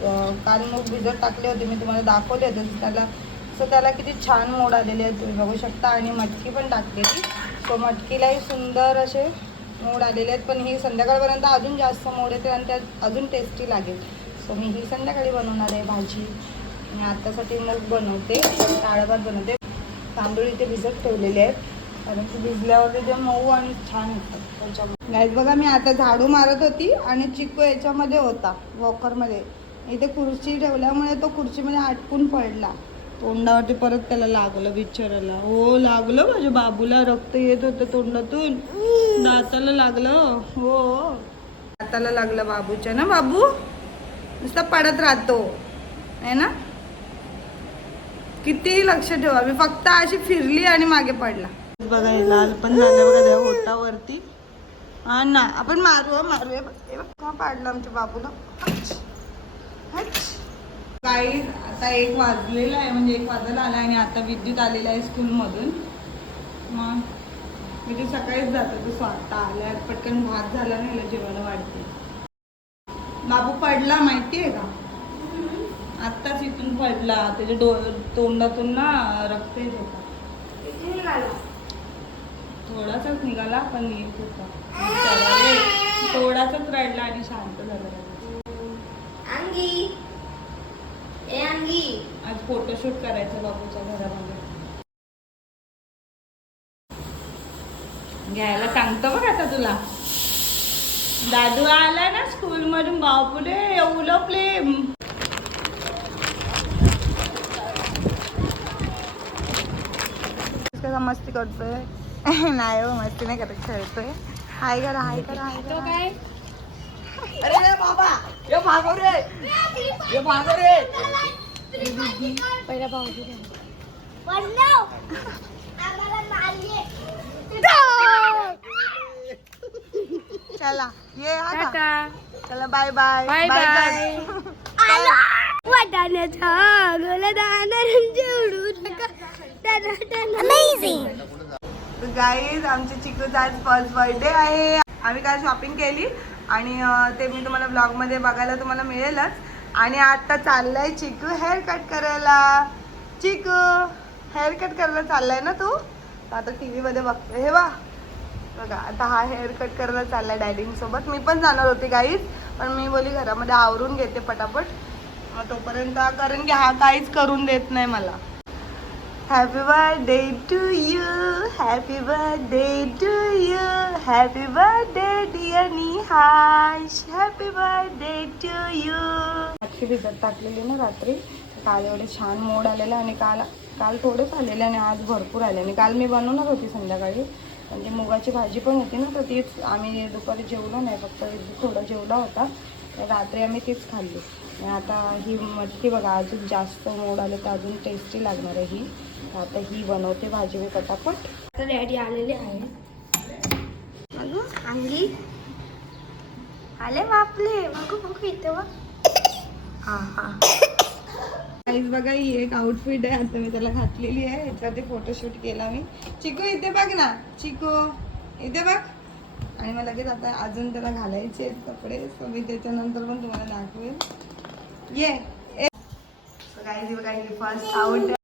काल मूग भिजत टाकले होते, मी तुम्हाला दाखवले होते त्याला किती छान मोड आलेले आहेत तुम्ही बघू शकता. आणि मटकी पण टाकलेली, सो मटकीलाही सुंदर असे मोड आलेले आहेत. पण ही संध्याकाळपर्यंत अजून जास्त मोड येते आणि त्यात अजून टेस्टी लागेल. सो मी ही संध्याकाळी बनवणार आहे भाजी. आणि आत्तासाठी मूग बनवते, डाळ भात बनवते. तांदूळ इथे भिजत ठेवलेले आहेत, कारण की भिजल्यावरती ते मऊ आणि छान होतात त्याच्यामध्ये. गाईज बघा, मी आता झाडू मारत होती आणि चिकू याच्यामध्ये होता वॉकरमध्ये. इथे खुर्ची ठेवल्यामुळे तो खुर्चीमध्ये अटकून पडला, तोंडावरती परत त्याला लागलं बिचाराला. हो लागलं, माझ्या बाबूला रक्त येत होतं तोंडातून, दाताला लागलं. हो दाताला लागलं बाबूच्या ना. बाबू नुसता पडत राहतो आहे ना, कितीही लक्ष ठेवा. मी फक्त अशी फिरली आणि मागे पडला. बघा हे लाल पण झालं बघा त्या होटावरती. हा ना, आपण मारूया. का पाडलं आमच्या बाबूला. काही आता 1 वाजलेला आहे, म्हणजे 1 वाजायला आला आणि आता विद्युत आलेला आहे स्कूलमधून. मग मी ते सकाळीच जातो, तो स्वतः आल्या पटकन भात झाला नाही, जेवायला वाढते. बाबू पडला माहिती आहे का, आत्ताच इथून पडला. त्याच्या तोंडातून ना रक्त येत होता. थोडासाच निघाला पण येत होता. थोडासाच रडला आणि शांत झाला. आज फोटोशूट करायचं बाबूच्या घरामध्ये. घ्यायला सांगतो बघ आता तुला. दादू आला ना स्कूल मधून, बापूरे एवढं प्रेम. कसा मस्ती करतोय. नाही हो, मस्ती नाही करत, खेळतोय. हाय करा. काय अरे बाबा, ये भागो रे. पहिला भाऊजी चला ये चला, बाय बाय. गाईज आमच्या चिकूचा आज फर्स्ट बर्थडे आहे. आम्ही काल शॉपिंग केली आणि ते मी तुम्हाला ब्लॉगमध्ये बघायला तुम्हाला मिळेलच. आणि आता चाललाय चिकू हेअर कट करायला. चिकू हेअर कट करायला चाललाय ना तू. आता टीव्ही मध्ये बघतोय. हे बघा, आता हा हेअर कट करायला चाललाय डॅडींसोबत. मी पण जाणार होती गाईज, पण मी बोली घरामध्ये आवरून घेते पटापट तोपर्यंत, कारण की हा काहीच करून देत नाही मला. Happy birthday to you, happy birthday to you, happy birthday dear Nihash, happy birthday to you. मटकी भिजत टाकलेली ना रात्री, काल एवढे छान मोड आलेले आणि काल थोडेच आलेले आणि आज भरपूर आले. आणि काल मी बनवणार होती संध्याकाळी, म्हणजे मुगाची भाजी पण होती ना, तर तीच आम्ही दुपारी जेवलो नाही, फक्त थोडा जेवला होता. रात्री आम्ही तीच खाल्ली. आणि आता ही मटकी बघा, अजून जास्त मोड आले तर अजून टेस्टी लागणार आहे ही. आता ही बनवते भाजी मी पटापट. आता डॅडी आलेले आहे. अंगी आले बापले, बघू इथे बघ. हा बघा, ही एक आउटफिट आहे, आता मी त्याला घातलेली आहे. ह्याच्यावरती फोटोशूट केला मी. चिकू इथे बघ ना, चिकू इथे बघ. आणि मला लगेच आता अजून त्याला घालायचे आहेत कपडे, सो मी त्याच्यानंतर पण तुम्हाला दाखवेल. ये गाईज बघा, ही फर्स्ट आउट